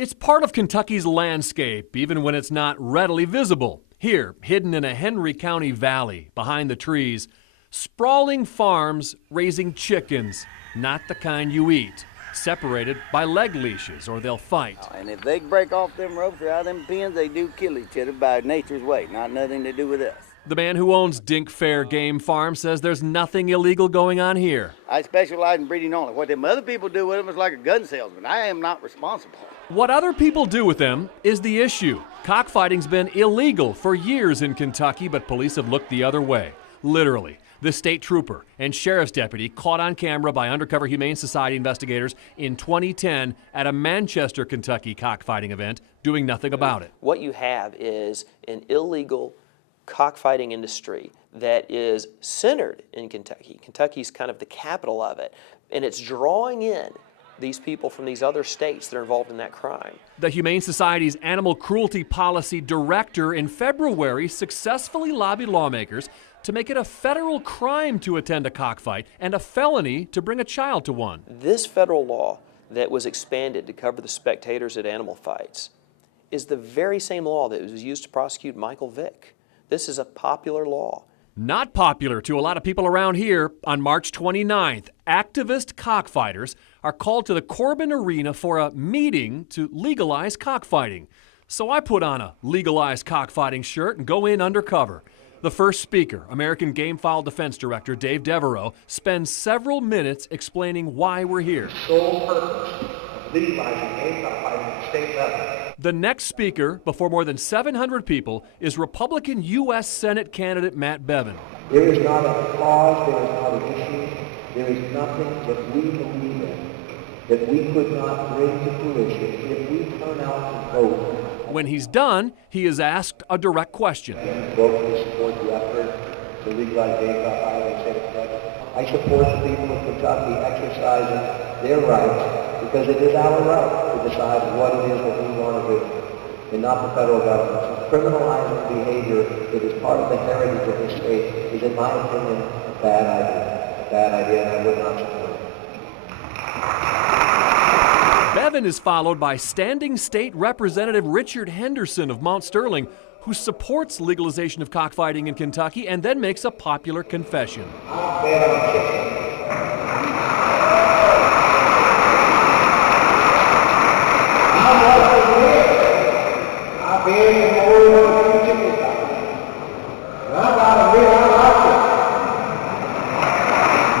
It's part of Kentucky's landscape, even when it's not readily visible. Here, hidden in a Henry County valley, behind the trees, sprawling farms raising chickens, not the kind you eat, separated by leg leashes or they'll fight. And if they break off them ropes or out of them pins, they do kill each other by nature's way, not nothing to do with us. The man who owns Dink Fair Game Farm says there's nothing illegal going on here. I specialize in breeding only. What them other people do with them is like a gun salesman. I am not responsible. What other people do with them is the issue. Cockfighting's been illegal for years in Kentucky, but police have looked the other way. Literally. The state trooper and sheriff's deputy caught on camera by undercover Humane Society investigators in 2010 at a Manchester, Kentucky cockfighting event, doing nothing about it. What you have is an illegal cockfighting industry that is centered in Kentucky. Kentucky's kind of the capital of it, and it's drawing in these people from these other states that are involved in that crime. The Humane Society's animal cruelty policy director in February successfully lobbied lawmakers to make it a federal crime to attend a cockfight and a felony to bring a child to one. This federal law that was expanded to cover the spectators at animal fights is the very same law that was used to prosecute Michael Vick. This is a popular law. Not popular to a lot of people around here. On March 29th, activist cockfighters are called to the Corbin Arena for a meeting to legalize cockfighting. So I put on a legalized cockfighting shirt and go in undercover. The first speaker, American Game Fowl Defense Director Dave Devereaux, spends several minutes explaining why we're here. Sole purpose of legalizing game cockfighting at the state level. The next speaker, before more than 700 people, is Republican U.S. Senate candidate Matt Bevin. There is not a cause, there is not an issue, there is nothing that we believe in that we could not bring to fruition if we turn out and vote. When he's done, he is asked a direct question. Vote to support the effort to legalize game cockfighting in the state of Kentucky. I support the people of Kentucky exercising their rights because it is our right to decide what it is that we want to do, and not the federal government. So criminalizing behavior that is part of the heritage of this state is, in my opinion, a bad idea. A bad idea, and I would not support it. Bevin is followed by Standing State Representative Richard Henderson of Mount Sterling, who supports legalization of cockfighting in Kentucky and then makes a popular confession. I bet on chicken. I bet on chicken.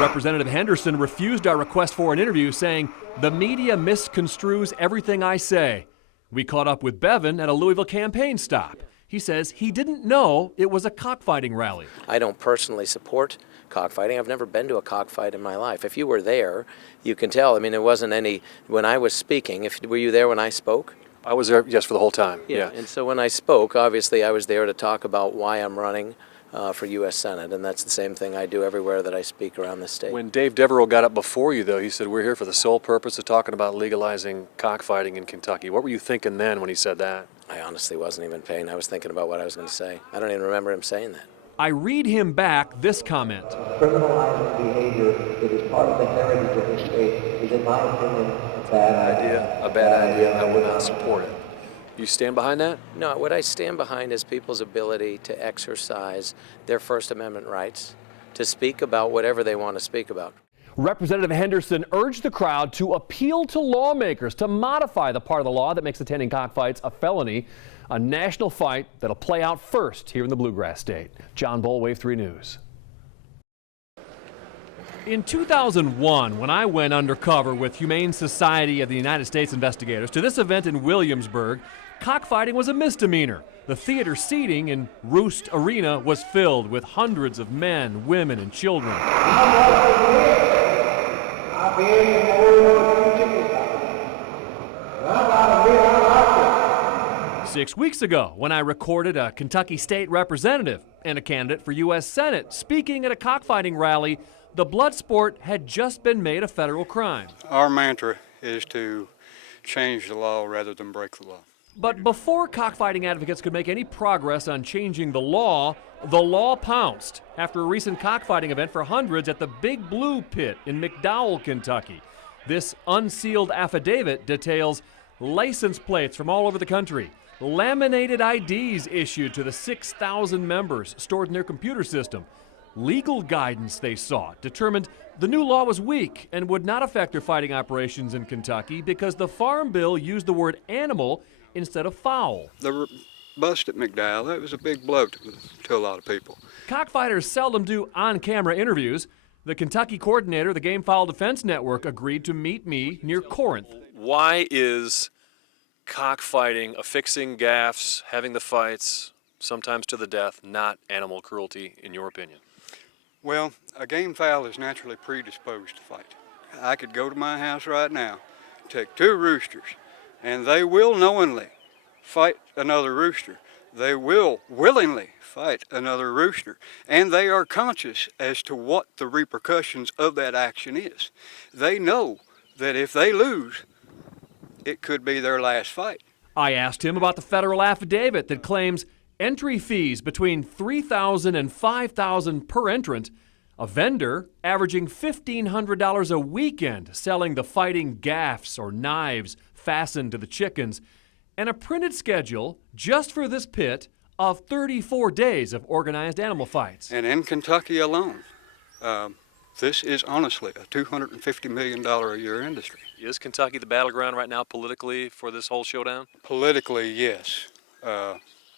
Representative Henderson refused our request for an interview, saying, "The media misconstrues everything I say." We caught up with Bevin at a Louisville campaign stop. He says he didn't know it was a cockfighting rally. I don't personally support cockfighting. I've never been to a cockfight in my life. If you were there, you can tell. I mean, it wasn't any, when I was speaking, were you there when I spoke? I was there, yes, for the whole time. Yeah. And so when I spoke, obviously I was there to talk about why I'm running for U.S. Senate, and that's the same thing I do everywhere that I speak around the state. When Dave Devereaux got up before you, though, he said, we're here for the sole purpose of talking about legalizing cockfighting in Kentucky. What were you thinking then when he said that? I honestly wasn't even paying. I was thinking about what I was going to say. I don't even remember him saying that. I read him back this comment. Criminalizing behavior that is part of the heritage of this state is, in my opinion, a bad idea. A bad idea. I would not support it. You stand behind that? No, what I stand behind is people's ability to exercise their First Amendment rights to speak about whatever they want to speak about. Representative Henderson urged the crowd to appeal to lawmakers to modify the part of the law that makes attending cockfights a felony, a national fight that'll play out first here in the Bluegrass State. John Bull, Wave 3 News. In 2001, when I went undercover with Humane Society of the United States investigators to this event in Williamsburg, cockfighting was a misdemeanor. The theater seating in Roost Arena was filled with hundreds of men, women, and children. 6 weeks ago, when I recorded a Kentucky state representative and a candidate for U.S. Senate speaking at a cockfighting rally, the blood sport had just been made a federal crime. Our mantra is to change the law rather than break the law. But before cockfighting advocates could make any progress on changing the law pounced after a recent cockfighting event for hundreds at the Big Blue Pit in McDowell, Kentucky. This unsealed affidavit details license plates from all over the country, laminated IDs issued to the 6,000 members stored in their computer system. Legal guidance they sought determined the new law was weak and would not affect their fighting operations in Kentucky because the Farm Bill used the word animal instead of fowl. The bust at McDowell, that was a big blow to a lot of people. Cockfighters seldom do on-camera interviews. The Kentucky coordinator of the Game Fowl Defense Network agreed to meet me near Corinth. Why is cockfighting, affixing gaffs, having the fights, sometimes to the death, not animal cruelty, in your opinion? Well, a game fowl is naturally predisposed to fight. I could go to my house right now, take 2 roosters, and they will knowingly fight another rooster. They will willingly fight another rooster, and they are conscious as to what the repercussions of that action is. They know that if they lose, it could be their last fight. I asked him about the federal affidavit that claims entry fees between $3,000 and $5,000 per entrant, a vendor averaging $1,500 a weekend selling the fighting gaffs or knives fastened to the chickens, and a printed schedule just for this pit of 34 days of organized animal fights. And in Kentucky alone, this is honestly a $250 million a year industry. Is Kentucky the battleground right now politically for this whole showdown? Politically, yes.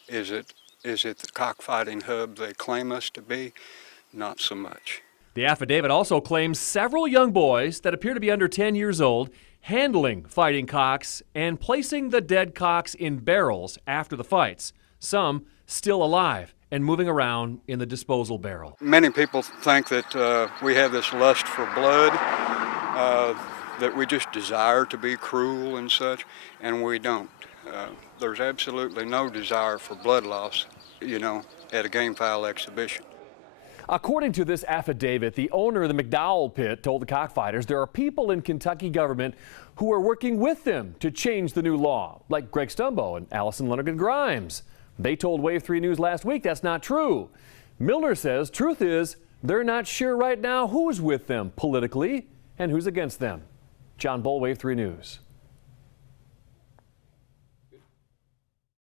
Is it the cockfighting hub they claim us to be? Not so much. The affidavit also claims several young boys that appear to be under 10 years old handling fighting cocks and placing the dead cocks in barrels after the fights, some still alive and moving around in the disposal barrel. Many people think that we have this lust for blood, that we just desire to be cruel and such, and we don't. There's absolutely no desire for blood loss, at a game fowl exhibition. According to this affidavit, the owner of the McDowell pit told the cockfighters there are people in Kentucky government who are working with them to change the new law, like Greg Stumbo and Allison Lonergan Grimes. They told Wave 3 News last week that's not true. Milner says truth is they're not sure right now who's with them politically and who's against them. John Bull, Wave 3 News.